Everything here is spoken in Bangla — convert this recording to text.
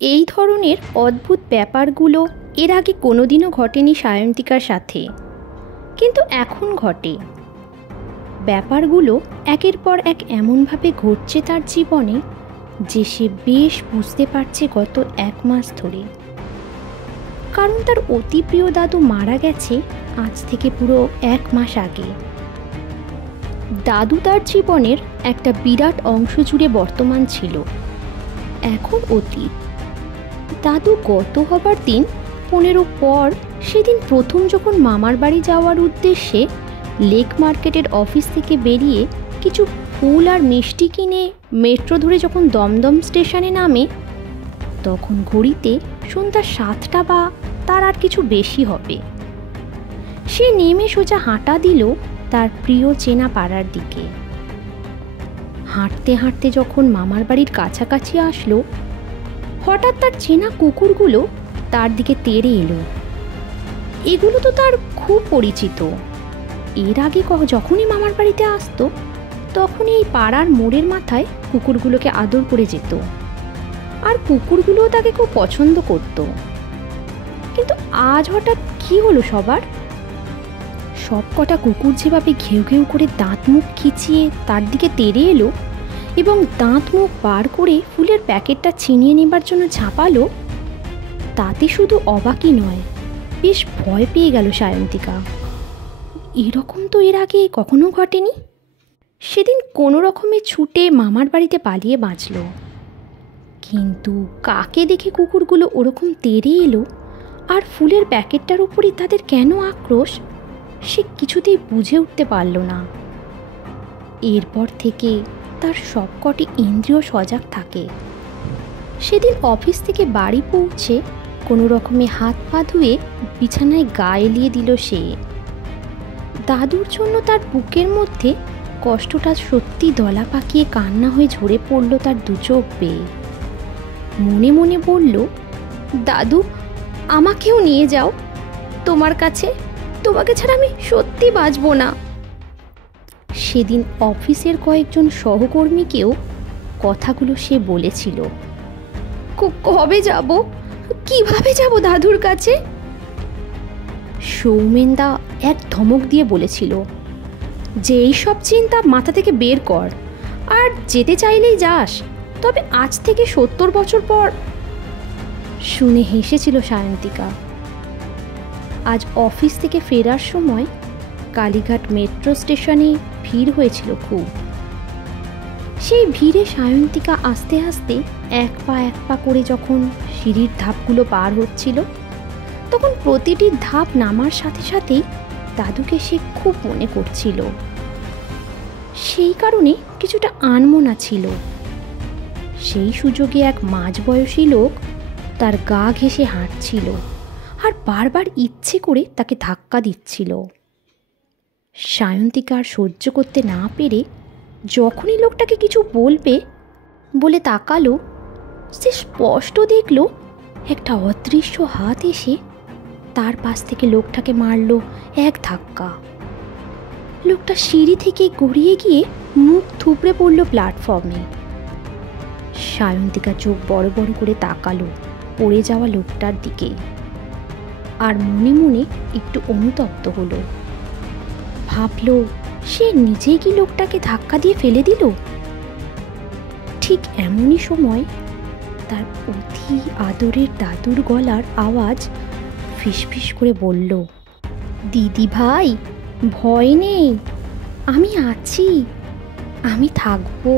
এই ধরনের অদ্ভুত ব্যাপারগুলো এর আগে কোনোদিনও ঘটেনি সায়ন্তিকার সাথে, কিন্তু এখন ঘটে। ব্যাপারগুলো একের পর এক এমনভাবে ঘটছে তার জীবনে যে সে বেশ বুঝতে পারছে গত 1 মাস ধরে। কারণ তার অতি প্রিয় দাদু মারা গেছে আজ থেকে পুরো 1 মাস আগে। দাদু তার জীবনের একটা বিরাট অংশ জুড়ে বর্তমান ছিল, এখন অতীত। দাদু গত হবার দিন 15 পর সেদিন প্রথম যখন মামার বাড়ি যাওয়ার উদ্দেশ্যে লেক মার্কেটের অফিস থেকে বেরিয়ে কিছু ফুল আর মিষ্টি কিনে মেট্রো ধরে যখন দমদম স্টেশনে নামে, তখন ঘড়িতে সন্ধ্যা 7টা বা তার আর কিছু বেশি হবে। সে নেমে সোজা হাঁটা দিল তার প্রিয় চেনা পাড়ার দিকে। হাঁটতে হাঁটতে যখন মামার বাড়ির কাছাকাছি আসলো, হঠাৎ তার চেনা কুকুরগুলো তার দিকে তেড়ে এলো। এগুলো তো তার খুব পরিচিত। এর আগে যখনই মামার বাড়িতে আসতো তখনই এই পাড়ার মোড়ের মাথায় কুকুরগুলোকে আদর করে যেত, আর কুকুরগুলোও তাকে খুব পছন্দ করত। কিন্তু আজ হঠাৎ কি হলো সবার? সবকটা কুকুর যেভাবে ঘেউ ঘেউ করে দাঁত মুখ খিচিয়ে তার দিকে তেড়ে এলো এবং দাঁত মুখ বার করে ফুলের প্যাকেটটা ছিনিয়ে নেবার জন্য ঝাঁপালো, তাতে শুধু অবাকই নয়, বেশ ভয় পেয়ে গেল সায়ন্তিকা। এরকম তো এর আগে কখনো ঘটেনি। সেদিন কোনো রকমে ছুটে মামার বাড়িতে পালিয়ে বাঁচল, কিন্তু কাকে দেখে কুকুরগুলো ওরকম তেড়ে এলো আর ফুলের প্যাকেটটার উপরই তাদের কেন আক্রোশ, সে কিছুতেই বুঝে উঠতে পারল না। এরপর থেকে তার সবকটি ইন্দ্রিয় সজাগ থাকে। সেদিন অফিস থেকে বাড়ি পৌঁছে কোনো রকমে হাত পা ধুয়ে বিছানায় গা এলিয়ে দিল সে। দাদুর জন্য তার বুকের মধ্যে কষ্টটা সত্যি দলা পাকিয়ে কান্না হয়ে ঝরে পড়ল তার দু চোখ বেয়ে। মনে মনে বলল, দাদু আমাকেও নিয়ে যাও তোমার কাছে, তোমাকে ছাড়া আমি সত্যি বাঁচব না। সেদিন অফিসের কয়েকজন সহকর্মীকেও কথাগুলো সে বলেছিল। কবে যাব, কিভাবে যাব দাদুর কাছে? সৌমেনদা এক ধমক দিয়ে বলেছিল যে এইসব চিন্তা মাথা থেকে বের কর, আর যেতে চাইলেই যাস, তবে আজ থেকে 70 বছর পর। শুনে হেসেছিল সায়ন্তিকা। আজ অফিস থেকে ফেরার সময় কালীঘাট মেট্রো স্টেশনে ভিড় হয়েছিল খুব। সেই ভিড়ে সায়ন্তিকা আস্তে আস্তে এক পা করে যখন সিঁড়ির ধাপগুলো পার হচ্ছিল, তখন প্রতিটি ধাপ নামার সাথে সাথেই দাদুকে সে খুব মনে করছিল। সেই কারণে কিছুটা আনমনা ছিল। সেই সুযোগে এক মাঝবয়সী লোক তার গা ঘেঁষে হাঁটছিল আর বারবার ইচ্ছে করে তাকে ধাক্কা দিচ্ছিল। সায়ন্তিকা আর সহ্য করতে না পেরে যখনই লোকটাকে কিছু বলবে বলে তাকালো, সে স্পষ্ট দেখল একটা অদৃশ্য হাত এসে তার পাশ থেকে লোকটাকে মারল এক ধাক্কা। লোকটা সিঁড়ি থেকে গড়িয়ে গিয়ে মুখ থুবড়ে পড়ল প্ল্যাটফর্মে। সায়ন্তিকা চোখ বড় বড় করে তাকালো পড়ে যাওয়া লোকটার দিকে, আর মনে মনে একটু অনুতপ্ত হলো। ভাবল, সে নিজেই কি লোকটাকে ধাক্কা দিয়ে ফেলে দিল? ঠিক এমনই সময় তার অতি আদরের দাদুর গলার আওয়াজ ফিসফিস করে বলল, দিদি ভাই ভয় নেই, আমি আছি, আমি থাকবো।